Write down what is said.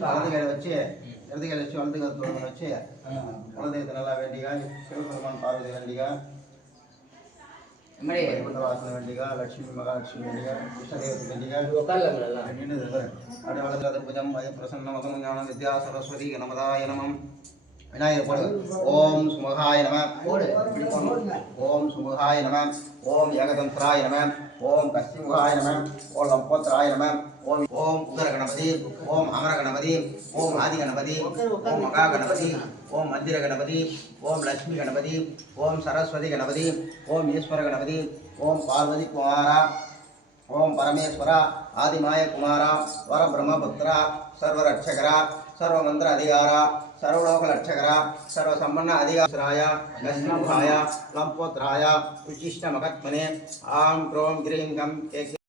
வலது கையில வச்சு இடது கையில வச்சு வலது கையில வச்சு குலதெய்வத்தை நல்லா வேண்டிக்க, சிவபெருமான் பார்வதி வேண்டிக்க, வாசனை வேண்டிக்க, லட்சுமி மகாலட்சுமி வேண்டிக்க, கிருஷ்ணதேவத்தை வேண்டிக்க, அப்படியே வலது புஜம் பிரசன்ன மதம் ஞானம் வித்யா சரஸ்வதி நமதாய நமம். விநாயகர் போடு. ஓம் சுமுகாய நம. ஓம் சுமுகாய நம. ஓம் ஏகதந்திராய நம. ஓம் கஸ்திமுகாய நம. ஓம் லம்போத்ராய நம. ஓம் ஓம் உதர கணபதி. ஓம் அமர கணபதி. ஓம் ஆதி கணபதி. ஓம் மகா கணபதி. ஓம் மந்திர கணபதி. ஓம் லட்சுமி கணபதி. ஓம் சரஸ்வதி கணபதி. ஓம் ஈஸ்வர கணபதி. ஓம் பார்வதி குமாரா. ஓம் பரமேஸ்வரா ஆதிமாய குமாரா வர பிரம்மபுத்திரா சர்வரட்சகரா சர்வமந்திர அதிகாரா सर्वलोक लक्षकरा सर्वसम्पन्न अधिकाराय लक्ष्मीमुखाय लंपोत्राय उच्चिष्ट मगत्मने आं क्रों ग्रीं गं